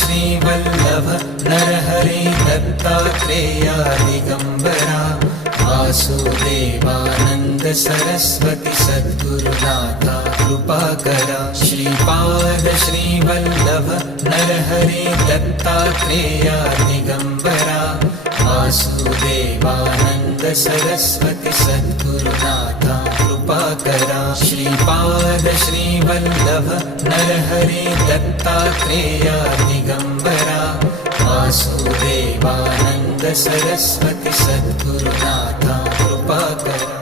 Shrivallabh Narhare Dattatreya Digambara Vasudevanand Saraswati सद्गुरुनाथा कृपाकरा Shripad Shrivallabh Narhare Dattatreya Digambara Vasudevanand Saraswati सद्गुरुनाथा कृपाकरा Shripad Shrivallabh Narhare Dattatreya Digambara Vasudevanand Saraswati सद्गुरुनाथा कृपाकरा।